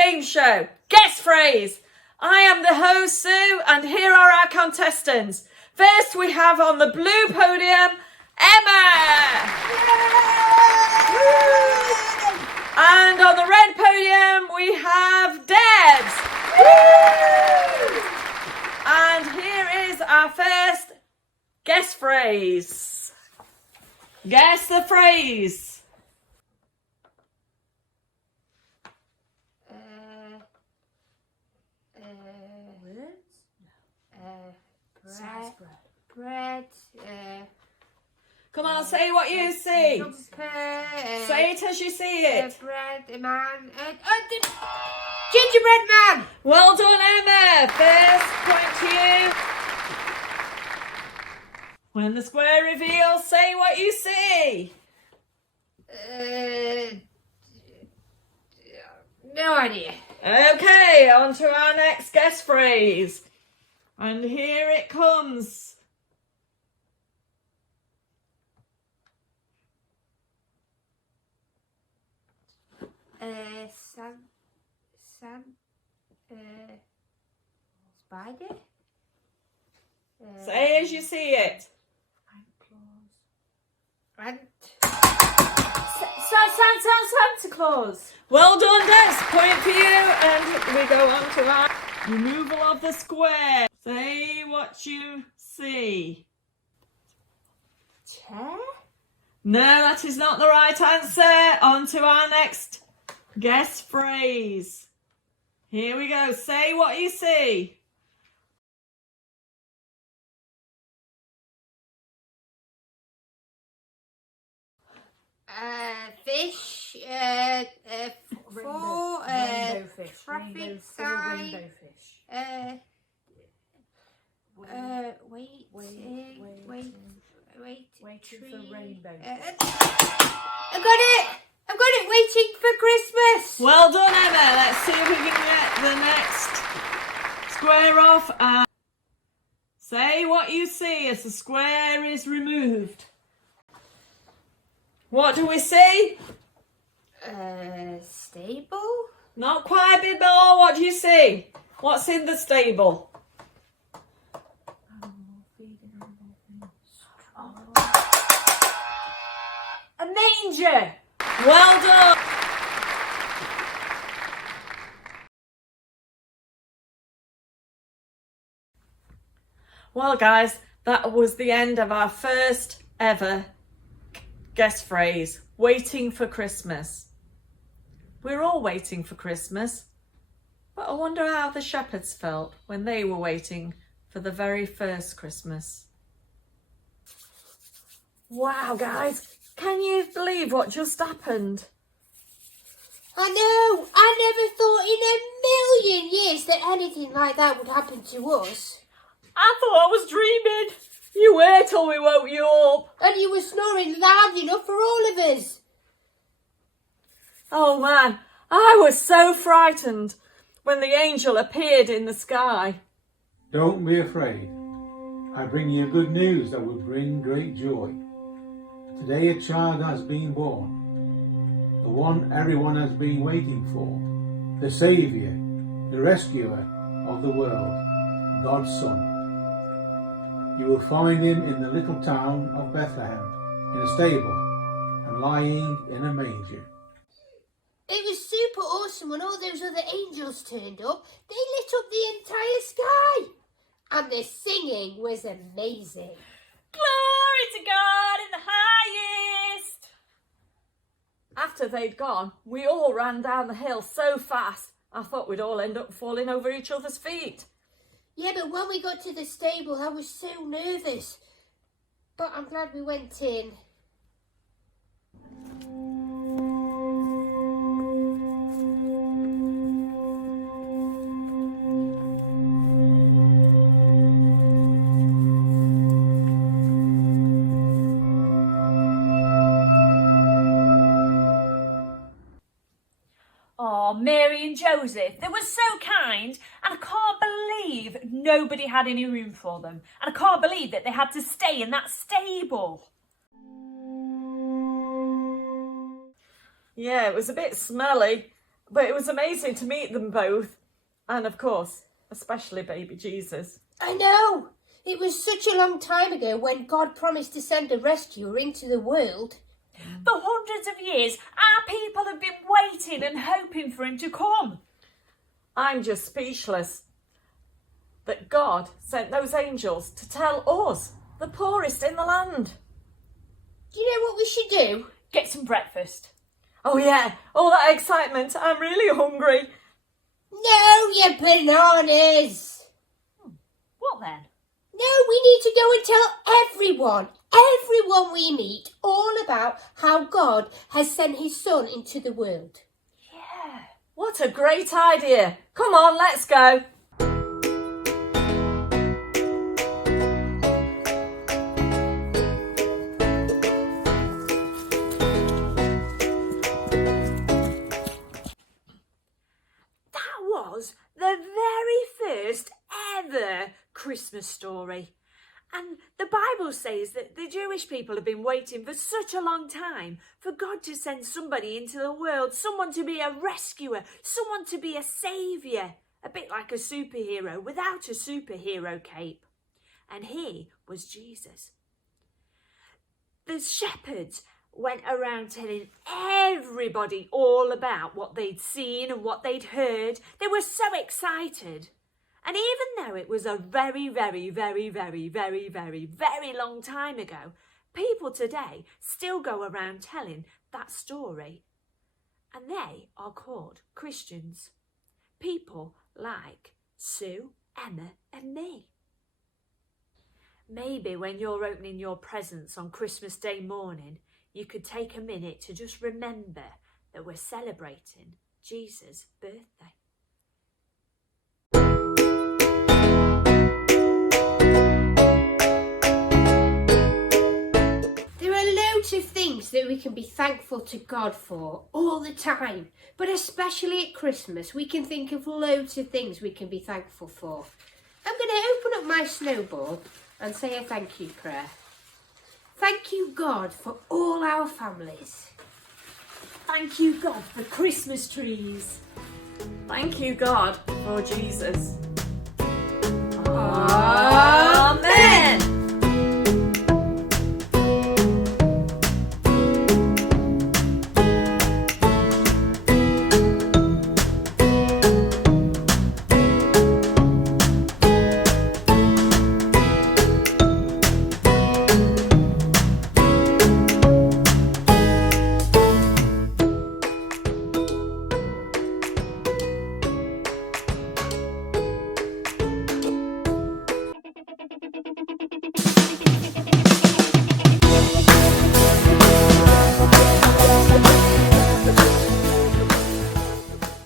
game show, Guess Phrase. I am the host, Sue, and here are our contestants. First, we have on the blue podium, Emma. And on the red podium, we have Debs. And here is our first Guess Phrase. Guess the phrase. Bread. Come on, say what you see. Jumper, Say it as you see it. bread man. Gingerbread man. Well done, Emma. First point to you. When the square reveals, say what you see. No idea. Okay, on to our next guess phrase. And here it comes. Spider. Say as you see it. Santa Claus. Well done, Des. Point for you. And we go on to our removal of the square. Say what you see. Chair. No, that is not the right answer. On to our next guess phrase. Here we go. Say what you see. Fish. Four. Rainbow fish. Traffic Four sign. rainbow fish. Waiting Tree. for rainbow. I got it. I've got it. Waiting for Christmas. Well done, Emma. Let's see if we can get the next square off. And say what you see as the square is removed. What do we see? Stable. Not quite a bit more. What do you see? What's in the stable? A manger. Well done. Well, guys, that was the end of our first ever guess phrase, waiting for Christmas. We're all waiting for Christmas, but I wonder how the shepherds felt when they were waiting for the very first Christmas. Wow, guys, can you believe what just happened? I know. I never thought in a million years that anything like that would happen to us. I thought I was dreaming. You wait till we woke you up. And you were snoring loud enough for all of us. Oh man, I was so frightened when the angel appeared in the sky. Don't be afraid. I bring you good news that will bring great joy. Today a child has been born, the one everyone has been waiting for, the Saviour, the Rescuer of the world, God's Son. You will find him in the little town of Bethlehem, in a stable, and lying in a manger. It was super awesome when all those other angels turned up. They lit up the entire sky. And the singing was amazing. Glory to God in the highest. After they'd gone, we all ran down the hill so fast, I thought we'd all end up falling over each other's feet. Yeah, but when we got to the stable, I was so nervous. But I'm glad we went in. Oh, Mary and Joseph, they were so kind, and I can't believe nobody had any room for them. And I can't believe that they had to stay in that stable. Yeah, it was a bit smelly, But it was amazing to meet them both. And of course, especially baby Jesus. I know. It was such a long time ago when God promised to send a rescuer into the world. For hundreds of years, our people have been waiting and hoping for him to come. I'm just speechless that God sent those angels to tell us, the poorest in the land. Do you know what we should do? Get some breakfast. Oh yeah, all that excitement. I'm really hungry. No, you bananas! What then? No, we need to go and tell everyone we meet, all about how God has sent his son into the world. Yeah. What a great idea. Come on, let's go. That was the very first ever Christmas story. And the Bible says that the Jewish people have been waiting for such a long time for God to send somebody into the world, someone to be a rescuer, someone to be a saviour, a bit like a superhero without a superhero cape. And he was Jesus. The shepherds went around telling everybody all about what they'd seen and what they'd heard. They were so excited. And even though it was a very, very, very, very, very, very, very long time ago, people today still go around telling that story. And they are called Christians. People like Sue, Emma and me. Maybe when you're opening your presents on Christmas Day morning, you could take a minute to just remember that we're celebrating Jesus' birthday. There are loads of things that we can be thankful to God for all the time, but especially at Christmas we can think of loads of things we can be thankful for. I'm going to open up my snowball and say a thank you prayer. Thank you, God, for all our families. Thank you, God, for Christmas trees. Thank you, God, for Jesus. Amen.